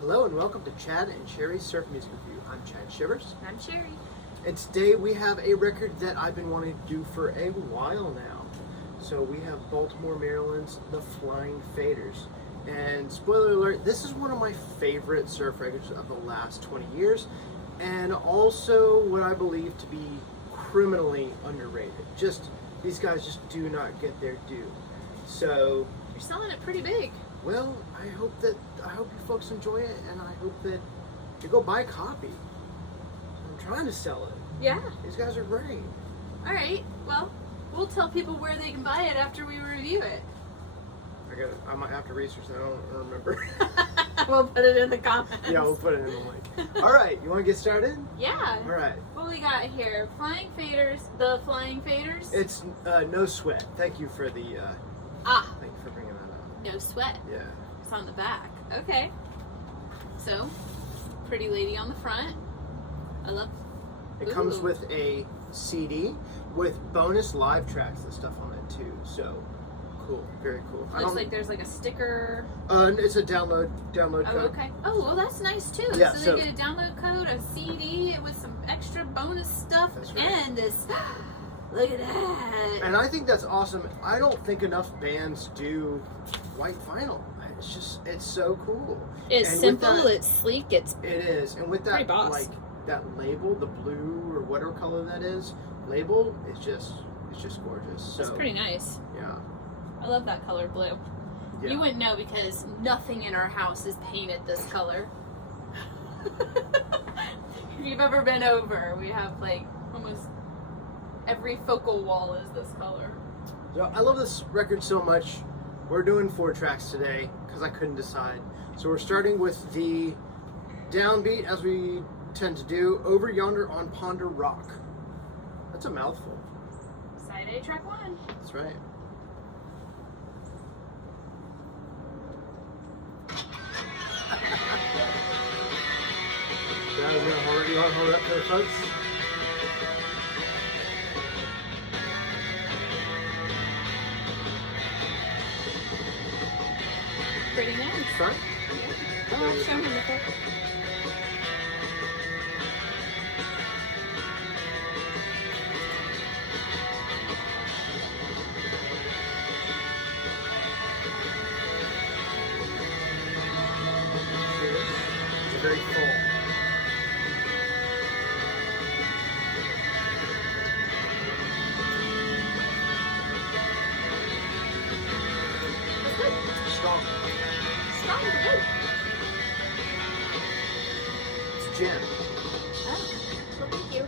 Hello and welcome to Chad and Sherry's Surf Music Review. I'm Chad Shivers. I'm Sherry. And today we have a record that I've been wanting to do for a while now. So we have Baltimore, Maryland's The Flying Faders. And spoiler alert, this is one of my favorite surf records of the last 20 years. And also what I believe to be criminally underrated. These guys just do not get their due. So You're selling it pretty big. well, I hope you folks enjoy it, and I hope that you go buy a copy. I'm trying to sell it. Yeah. These guys are great. All right. Well, we'll tell people where they can buy it after we review it. I might have to research that. I don't remember. We'll put it in the comments. Yeah, we'll put it in the link. All right, you want to get started? Yeah. All right. What we got here? Flying Faders. The Flying Faders. It's No Sweat. Thank you for the. Thank you for bringing that up. No Sweat. Yeah. It's on the back. Okay. So, pretty lady on the front. I love. It comes Ooh. with a CD with bonus live tracks and stuff on it too. So cool, very cool. Looks like there's like a sticker. It's a download Oh, code. okay. Oh, well, that's nice too. Yeah, so they get a download code, a CD with some extra bonus stuff, That's right. and this. Look at that. And I think that's awesome. I don't think enough bands do white vinyl. It's so cool. It's And with simple, that- it's sleek, it's It is, and with Pretty that boss. that label, the blue or whatever color that is, label, it's just gorgeous. So it's pretty nice. yeah. I love that color blue. Yeah. You wouldn't know because nothing in our house is painted this color. If you've ever been over, we have like almost every focal wall is this color. So I love this record so much. We're doing 4 tracks today because I couldn't decide. So we're starting with the downbeat, as we tend to do, Over Yonder on Ponder Rock. That's a mouthful. Side A, track 1. That's right. Guys, you want to hold it up there, folks? Pretty nice. Front? Oh, show me the front. It's very full. That's good. Strong. Strong, good. It's gin. Oh, well, thank you.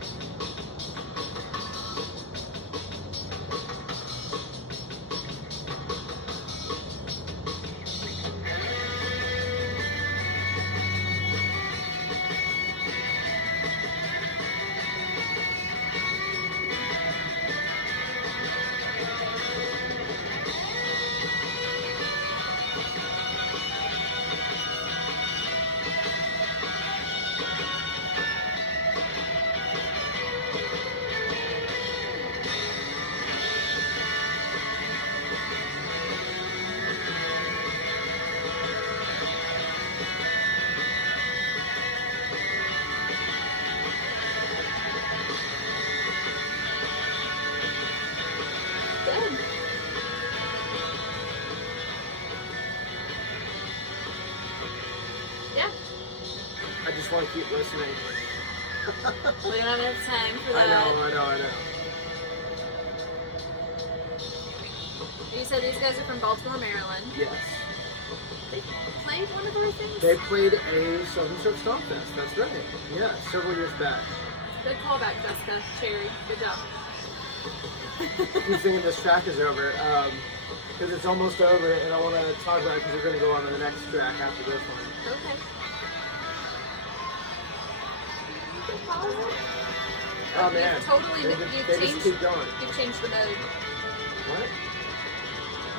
Good. Yeah. I just want to keep listening. We don't have enough time for I that. know. You said these guys are from Baltimore, Maryland. Yes. They played one of our things? They played a Southern Surf Stomp Fest, that's right. Yeah, several years back. Good callback, Jessica. Cherry. Good job. I keep thinking this track is over, because it's almost over, and I want to talk about it because we're going to go on to the next track after this one. Okay. Good call. Oh man. You've totally, They just keep going. You've changed the mode. What?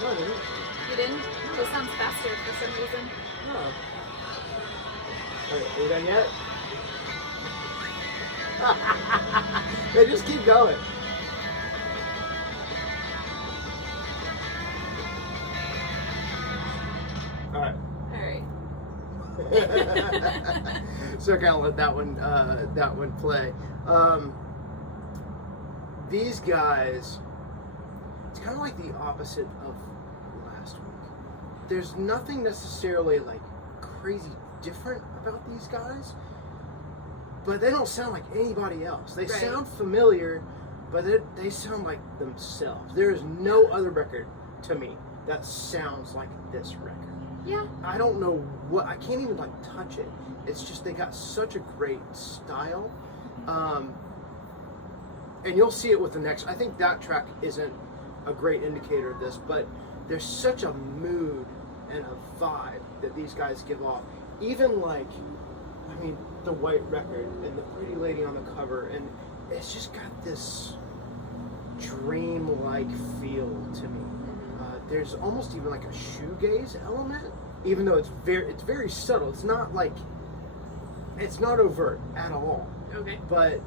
No, I didn't. You didn't? It sounds faster for some reason. No. Wait, are you done yet? They just keep going. Alright. Alright. So I kind of let that one play. These guys, it's kind of like the opposite of last week. There's nothing necessarily like crazy different about these guys, but they don't sound like anybody else. They sound familiar, but they sound like themselves. There is no other record to me that sounds like this record. Yeah. I don't know what, I can't even like touch it. It's just they got such a great style. And you'll see it with the next. I think that track isn't a great indicator of this, but there's such a mood and a vibe that these guys give off. Even like, I mean, the white record and the pretty lady on the cover, and it's just got this dream-like feel to me. There's almost even like a shoegaze element, even though it's very subtle. It's not like, it's not overt at all. Okay. But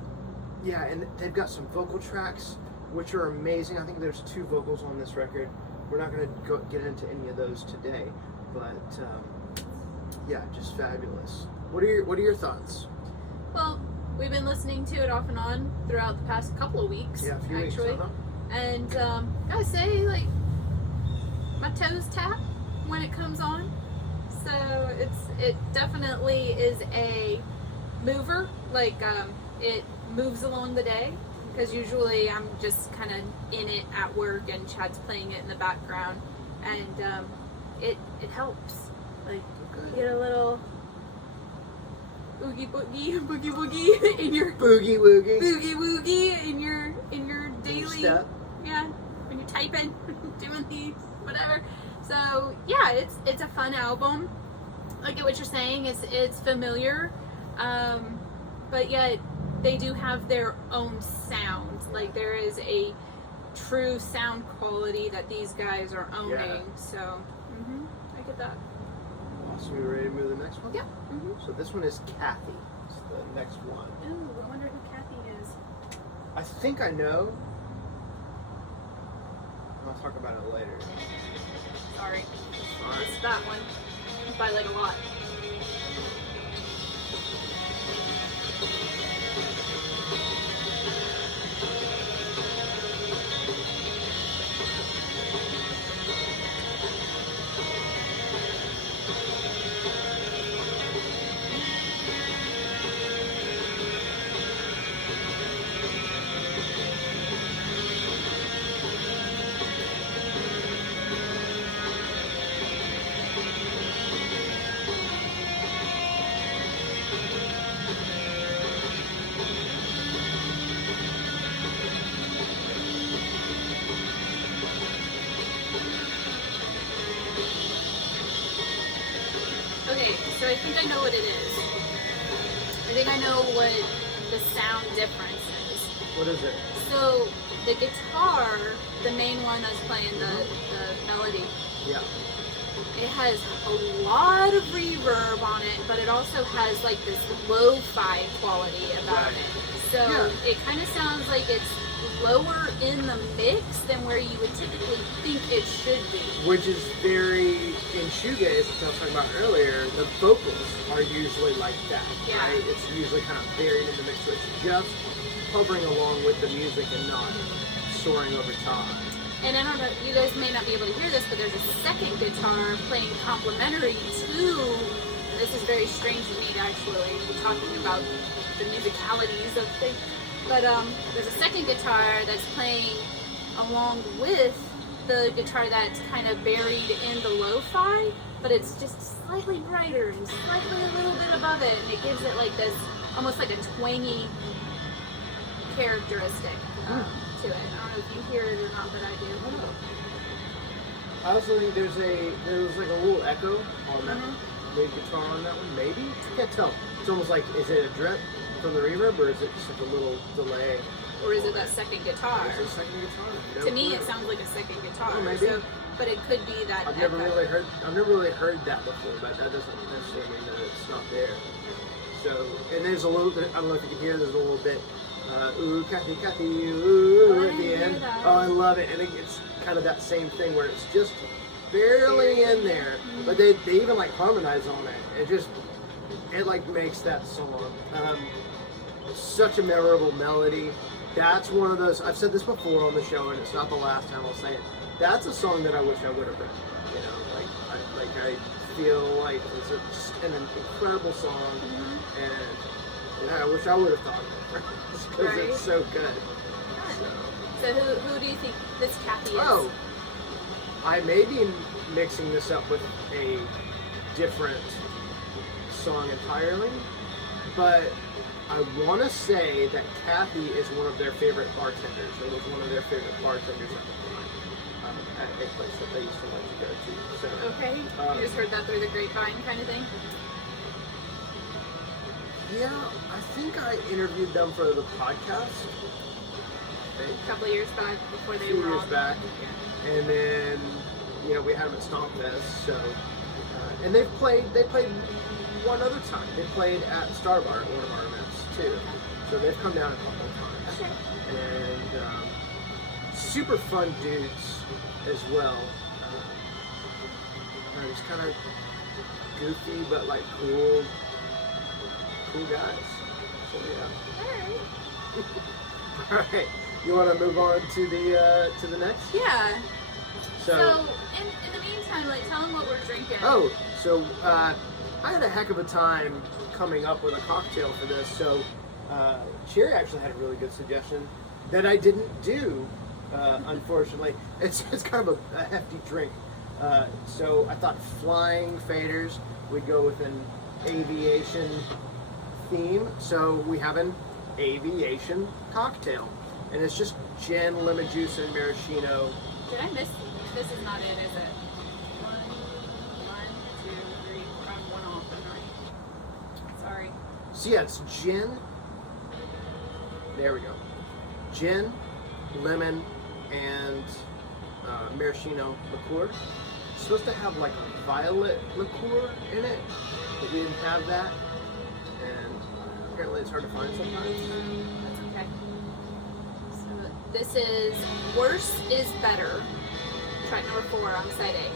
yeah, and they've got some vocal tracks which are amazing. I think there's 2 vocals on this record. We're not going to get into any of those today, but yeah, just fabulous. What are your thoughts? Well, we've been listening to it off and on throughout the past couple of weeks. Yeah, a few actually. weeks. And gotta say, like, my toes tap when it comes on. So it definitely is a mover. Like, it moves along the day, because usually I'm just kind of in it at work and Chad's playing it in the background, and it helps. Like, you get a little boogie woogie in your boogie woogie in your daily step. Yeah, when you're typing, doing these, whatever. So yeah, it's a fun album. I get what you're saying. It's familiar, but yet they do have their own sound. Like, there is a true sound quality that these guys are owning. Yeah. So I get that. Awesome. You ready to move to the next one? Yeah. So this one is Kathy. It's the next one. Ooh, I wonder who Kathy is. I think I know. I'll talk about it later. Sorry. Alright. It's that one. By like a lot. Okay, so I think I know what it is. I think I know what the sound difference is. What is it? So the guitar, the main one that's playing the melody, Yeah. it has a lot of reverb on it, but it also has like this lo-fi quality about it. So it kind of sounds like it's lower in the mix than where you would typically think it should be. Which is very, in shoegaze, which I was talking about earlier, the vocals are usually like that, right? It's usually kind of buried in the mix, so it's just hovering along with the music and not soaring over top. And I don't know, you guys may not be able to hear this, but there's a second guitar playing complementary to, this is very strange to me actually, we're talking about the musicalities of things. But there's a second guitar that's playing along with the guitar that's kind of buried in the lo-fi, but it's just slightly brighter and slightly a little bit above it, and it gives it like this, almost like a twangy characteristic to it. I don't know if you hear it or not, but I do. I also think there was like a little echo on that lead guitar on that one, maybe? I can't tell. It's almost like, is it a drip from the reverb, or is it just like a little delay? Or is it that second guitar? Is it a second guitar? No To me, clue. it sounds like a second guitar. Oh, maybe. So, but it could be that. I've never really heard that before, but that doesn't necessarily mean that it's not there. So, and there's a little bit, I don't know if you can hear, there's a little bit, ooh, Kathy, Kathy, ooh, at the end. Oh, I love it. And it's kind of that same thing where it's just barely in there, but they even like harmonize on it. It just it like makes that song. Such a memorable melody. That's one of those, I've said this before on the show, and it's not the last time I'll say it. That's a song that I wish I would have written. You know, I feel like it's an incredible song, and yeah, I wish I would have thought of it because it's so good. So who do you think this Kathy is? Oh, I may be mixing this up with a different song entirely, but I want to say that Kathy is one of their favorite bartenders, or was one of their favorite bartenders at the time, at a place that they used to like to go to. So, Okay, you just heard that through the grapevine kind of thing? yeah, I think I interviewed them for the podcast. A couple of years back before A they few were years all... back, and then we had them at Stomp Fest. So, and they played one other time. They played at Star Bar at one of our events too. So they've come down a couple of times, and super fun dudes as well. Just kind of goofy but like cool guys. So yeah. All right. You want to move on to the next? Yeah. So in the meantime, like, tell them what we're drinking. Oh, so I had a heck of a time coming up with a cocktail for this. So Cherry actually had a really good suggestion that I didn't do, unfortunately. It's kind of a hefty drink. So I thought Flying Faders would go with an aviation theme. So we have an aviation cocktail. And it's just gin, lemon juice, and maraschino. Did I miss? This is not it, is it? One, two, three. I'm one off. I'm sorry. So yeah, it's gin. There we go. Gin, lemon, and maraschino liqueur. It's supposed to have like violet liqueur in it, but we didn't have that. And apparently it's hard to find sometimes. That's okay. So this is Worse is Better. Track number 4 on side A.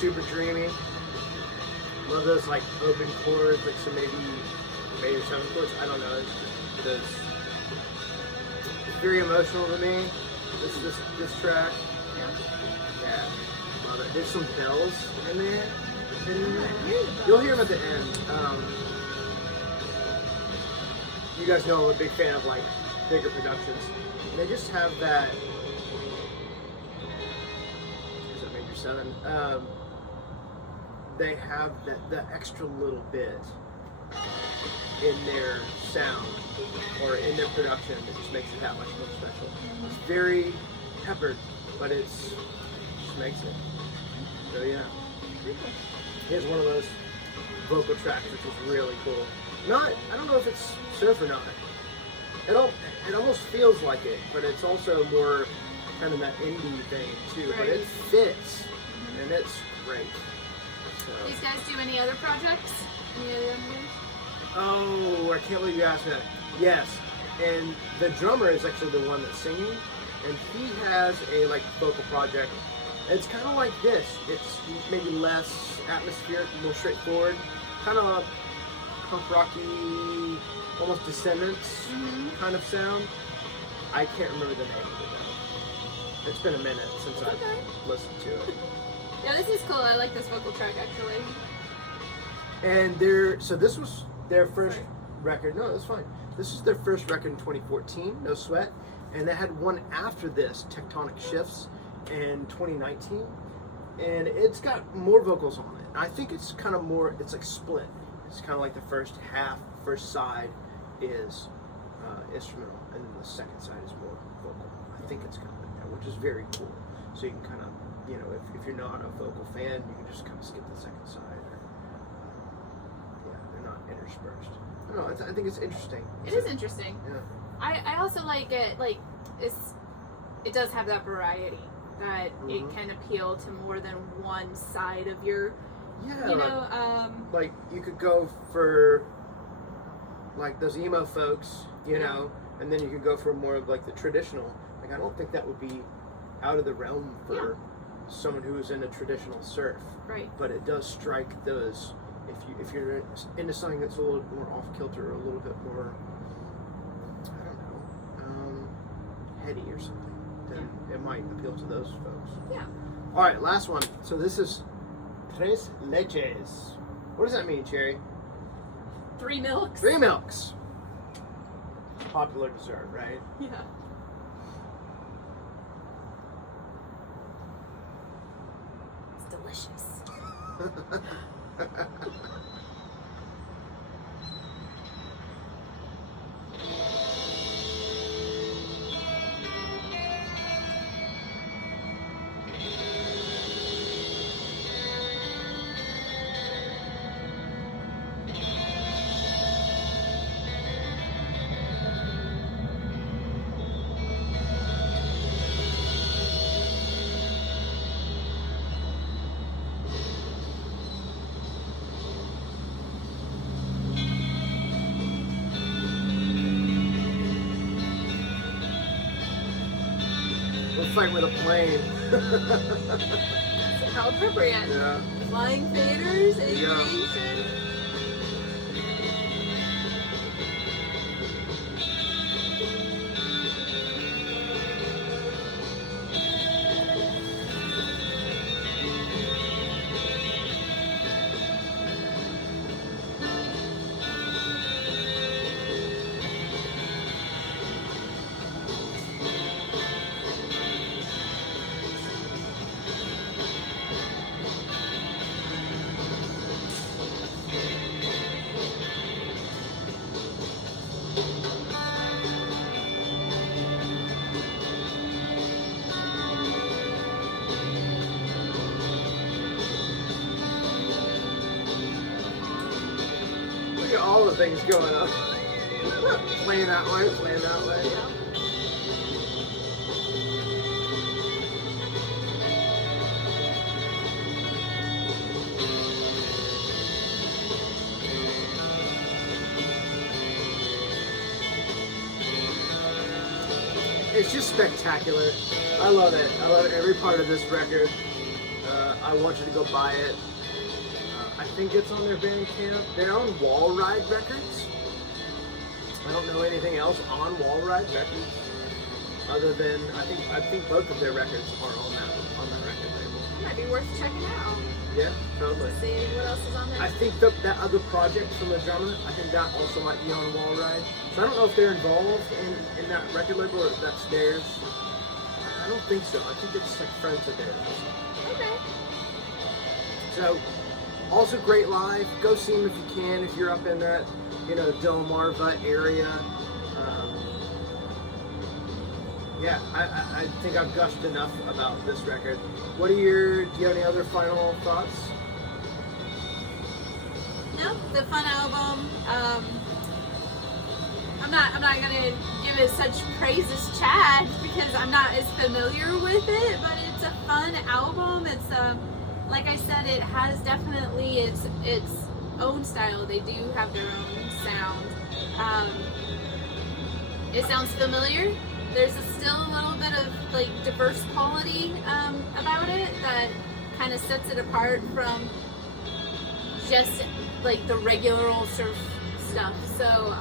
Super dreamy. One of those like open chords, like some maybe 8 or 7 chords. I don't know. It's very emotional to me. This track. Yeah. Love it. There's some bells in there. You'll hear them at the end. You guys know I'm a big fan of like bigger productions. They just have that. Is that major 7? They have the extra little bit in their sound or in their production that just makes it that much more special. It's very peppered but just makes it. So yeah, Very cool. here's one of those vocal tracks, which is really cool. I don't know if it's surf or not. It almost feels like it, but it's also more kind of that indie thing too. But it fits, and it's great. So. These guys do any other projects? Any other members? Oh, I can't believe you asked that. Yes, and the drummer is actually the one that's singing, and he has a vocal project. It's kind of like this. It's maybe less atmospheric, more straightforward, kind of punk rocky, almost Descendants kind of sound. I can't remember the name of it though. It's been a minute since I've listened to it. Yeah, this is cool. I like this vocal track actually. And so this was their first record. No, that's fine. This is their first record in 2014, No Sweat, and they had one after this, Tectonic Shifts, in 2019, and it's got more vocals on it. I think it's kind of more. It's like split. It's kind of like the first side is instrumental, and then the second side is more vocal. I think it's kind of like that, which is very cool. So you can kind of, if you're not a vocal fan, you can just kind of skip the second side. Or, they're not interspersed. I don't know. I think it's interesting. It is interesting. Yeah. I also like it. Like it does have that variety that it can appeal to more than one side of your. Yeah. Like you could go for like those emo folks, know, and then you could go for more of like the traditional. Like I don't think that would be out of the realm for someone who is in a traditional surf. Right. But it does strike those. If you're into something that's a little more off kilter or a little bit more, I don't know, heady or something, then it might appeal to those folks. Yeah. All right, last one. So this is Tres Leches. What does that mean, Cherry? 3 milks. 3 milks. Popular dessert, right? Yeah. It's delicious. Fight with a plane. How appropriate. Yeah. Flying faders, aviation. All the things going on. Playing that way, playing that way. Yeah. It's just spectacular. I love it. I love every part of this record. I want you to go buy it. I think it's on their Bandcamp. They're on Wall Ride Records. I don't know anything else on Wall Ride Records other than I think both of their records are on that record label. Might be worth checking out. Yeah, totally. See what else is on there. I think that other project from the drummer, I think that also might be on Wall Ride. So I don't know if they're involved in that record label or if that's theirs. I don't think so. I think it's like friends of theirs. Okay. So. Also great live. Go see them if you can. If you're up in that, Delmarva area, yeah, I think I've gushed enough about this record. Do you have any other final thoughts? No, the fun album. I'm not gonna give it such praise as Chad because I'm not as familiar with it, but it's a fun album. It's like I said, it has definitely its own style. They do have their own sound. It sounds familiar. There's still a little bit of like diverse quality about it that kind of sets it apart from just like the regular old surf stuff. So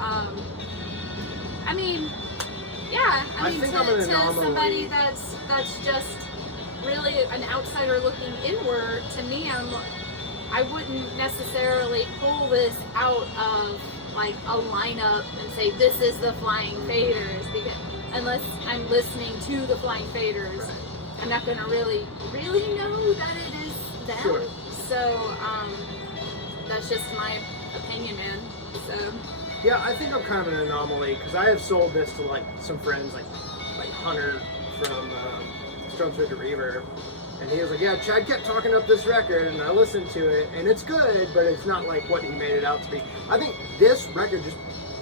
I mean, yeah, I mean to somebody that's just really an outsider looking inward, to me, I wouldn't necessarily pull this out of like a lineup and say this is the Flying Faders, because unless I'm listening to the Flying Faders, I'm not gonna really know that it is them. Sure. So that's just my opinion, man. So yeah, I think I'm kind of an anomaly because I have sold this to like some friends, like Hunter from Stomp the Reaver, and he was like, yeah, Chad kept talking up this record, and I listened to it, and it's good, but it's not like what he made it out to be. I think this record just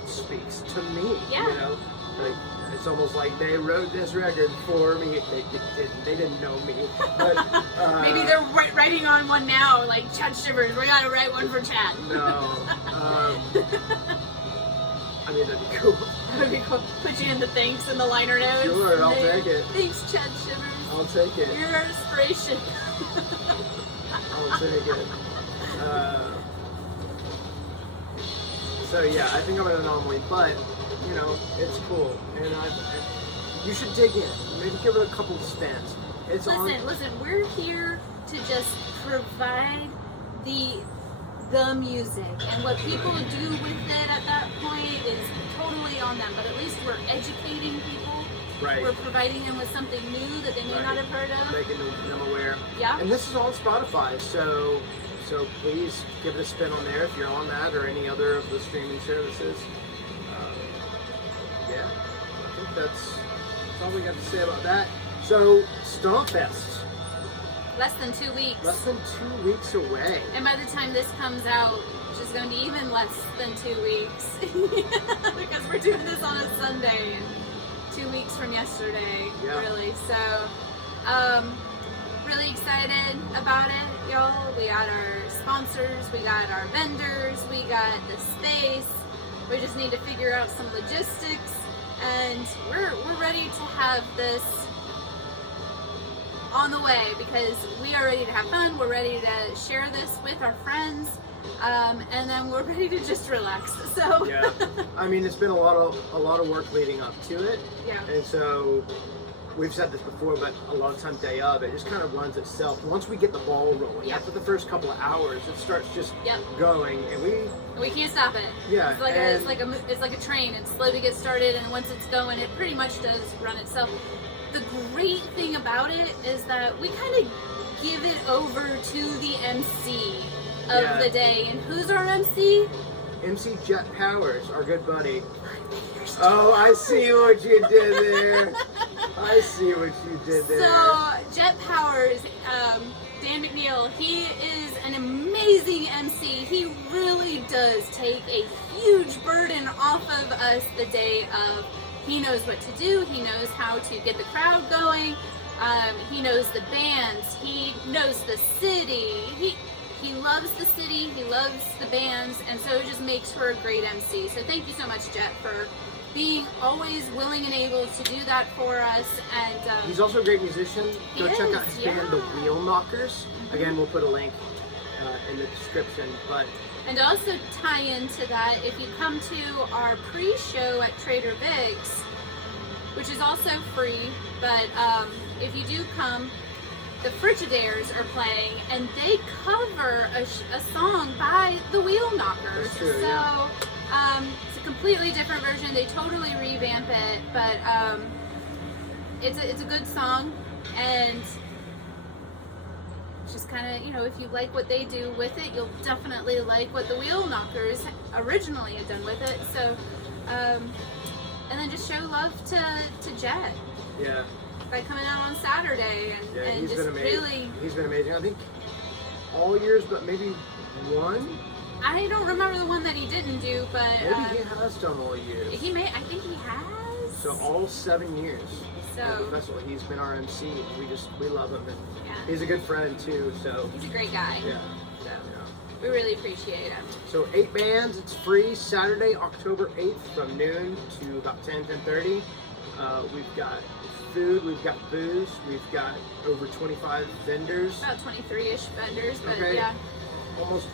speaks to me. Yeah. You know, like it's almost like they wrote this record for me. They didn't know me, but maybe they're writing on one now, like Chad Shivers. We gotta write one for Chad. No. I mean, that'd be cool. That'd be cool. Put you in the thanks and the liner notes. Sure, I'll take it. Thanks, Chad Shivers. I'll take it. You're our inspiration. I'll take it. So yeah, I think I'm an anomaly, but you know, it's cool, and you should dig in. Maybe give it a couple of spins. Listen. We're here to just provide the music, and what people do with it at that point is totally on them. But at least we're educating people. Right. We're providing them with something new that they may not have heard of. Making them aware. Yeah. And this is on Spotify, so please give it a spin on there if you're on that or any other of the streaming services. Yeah, I think that's all we got to say about that. So, Stomp Fest. Less than 2 weeks. Less than 2 weeks away. And by the time this comes out, which is going to be even less than 2 weeks, because we're doing this on a Sunday, and 2 weeks from yesterday, really. So, really excited about it, y'all. We got our sponsors, we got our vendors, we got the space. We just need to figure out some logistics, and we're ready to have this on the way because we are ready to have fun. We're ready to share this with our friends, and then we're ready to just relax. So yeah, I mean, it's been a lot of work leading up to it. Yeah. And so we've said this before, but a lot of times day of, it just kind of runs itself. Once we get the ball rolling, after the first couple of hours, it starts just going, and we can't stop it. Yeah, it's like a train. It's slow to get started, and once it's going, it pretty much does run itself. The great thing about it is that we kind of give it over to the MC of the day, and who's our MC? MC Jet Powers, our good buddy. Oh, I see what you did there. I see what you did there. So, Jet Powers, Dan McNeil, he is an amazing MC. He really does take a huge burden off of us the day of. He knows what to do. He knows how to get the crowd going. He knows the bands. He knows the city. He loves the city. He loves the bands, and so it just makes for a great MC. So thank you so much, Jet, for being always willing and able to do that for us. And he's also a great musician. Go check out his band, The Wheel Knockers. Again, we'll put a link in the description. And to also tie into that, if you come to our pre-show at Trader Vic's, which is also free, but if you do come, the Frigidaires are playing, and they cover a song by the Wheel Knockers. That's true, so it's a completely different version. They totally revamp it, but it's a good song, and just kind of, if you like what they do with it, you'll definitely like what the Wheel Knockers originally had done with it. So, and then just show love to Jet. Yeah. by coming out on Saturday and he's just been amazing. really. He's been amazing. I think all years, but maybe one. I don't remember the one that he didn't do, but Maybe he has done all years. he may. I think he has. So all 7 years. So At the festival, he's been our MC. We love him, and yeah, he's a good friend too. So he's a great guy. yeah. So we really appreciate him. So 8 bands. It's free Saturday, October 8th, from noon to about 10:30. We've got food. We've got booze. We've got over 25 vendors. About 23-ish vendors, but Okay. yeah. Almost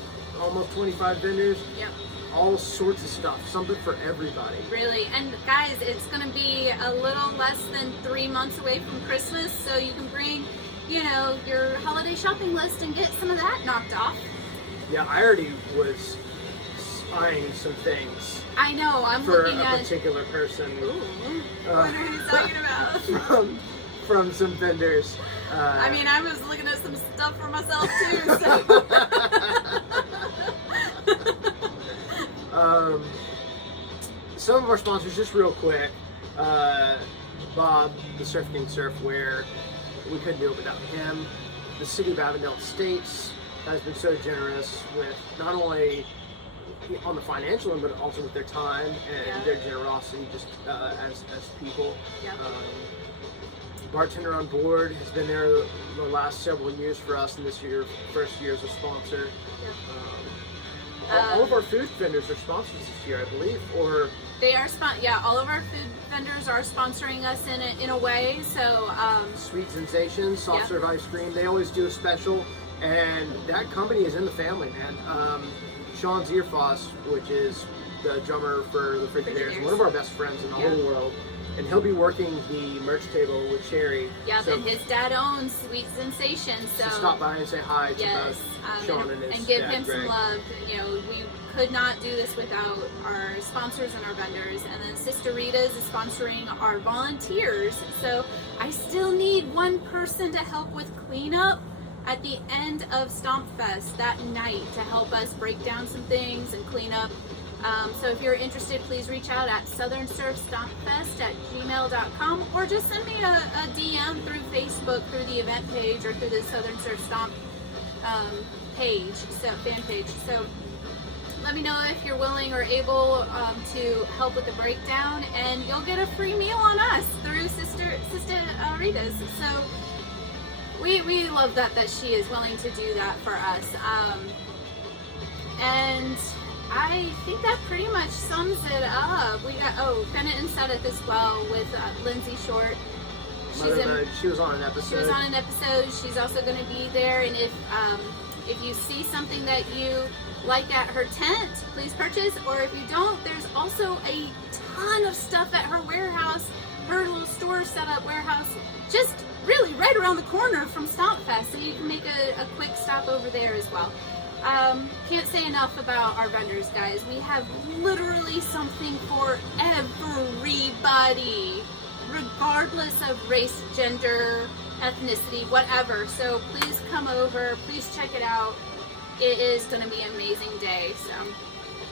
25 vendors. Yep. All sorts of stuff. Something for everybody. Really, and guys, it's going to be a little less than 3 months away from Christmas, so you can bring, your holiday shopping list and get some of that knocked off. Yeah, I already was eyeing some things I know, I'm for looking a at. particular person. Ooh, what are you talking about? from some vendors. I mean, I was looking at some stuff for myself too. So. Some of our sponsors, just real quick. Bob, the Surf King Surfwear, we couldn't do it without him. The City of Avondale Estates has been so generous with not only on the financial end, but also with their time and their generosity just as people. Yeah. Bartender on Board has been there the last several years for us, and this year, first year as a sponsor. All of our food vendors are sponsors this year, I believe, or They are all of our food vendors are sponsoring us in a way. So Sweet Sensations, soft serve ice cream. They always do a special, and that company is in the family, man. Sean Zierfoss, which is the drummer for the Frigidaires, one of our best friends in the whole world, and he'll be working the merch table with Sherry. Yeah, so, and his dad owns Sweet Sensations, so stop by and say hi to both Sean and his give dad, him Greg. some love. We could not do this without our sponsors and our vendors. And then Sister Rita's is sponsoring our volunteers. So I still need one person to help with cleanup at the end of Stomp Fest that night to help us break down some things and clean up. So if you're interested, please reach out at southernsurfstompfest@gmail.com or just send me a DM through Facebook, through the event page, or through the Southern Surf Stomp fan page. So let me know if you're willing or able to help with the breakdown, and you'll get a free meal on us through Sister Rita's. So we love that she is willing to do that for us. And I think that pretty much sums it up. We got Bennett and Seth as well with Lindsay Short. She was on an episode. She was on an episode. She's also going to be there. And if you see something that you like at her tent, please purchase. Or if you don't, there's also a ton of stuff at her warehouse, her little store setup warehouse, just really right around the corner from Stomp Fest. So you can make a quick stop over there as well. Can't say enough about our vendors, guys. We have literally something for everybody, regardless of race, gender, ethnicity, whatever. So please come over, please check it out. It is going to be an amazing day. So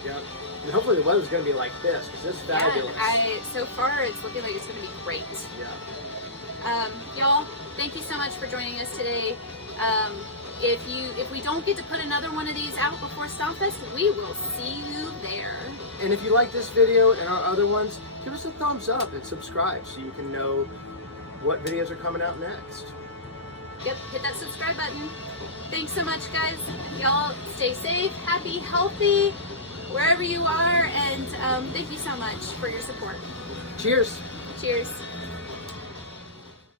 yeah, and hopefully the weather's going to be like this because it's fabulous. Yeah, so far it's looking like it's going to be great. Yeah. Y'all, thank you so much for joining us today. If we don't get to put another one of these out before Stomp Fest, we will see you there. And if you like this video and our other ones, give us a thumbs up and subscribe so you can know what videos are coming out next. Yep, hit that subscribe button. Thanks so much, guys. Y'all stay safe, happy, healthy, wherever you are, and thank you so much for your support. Cheers. Cheers.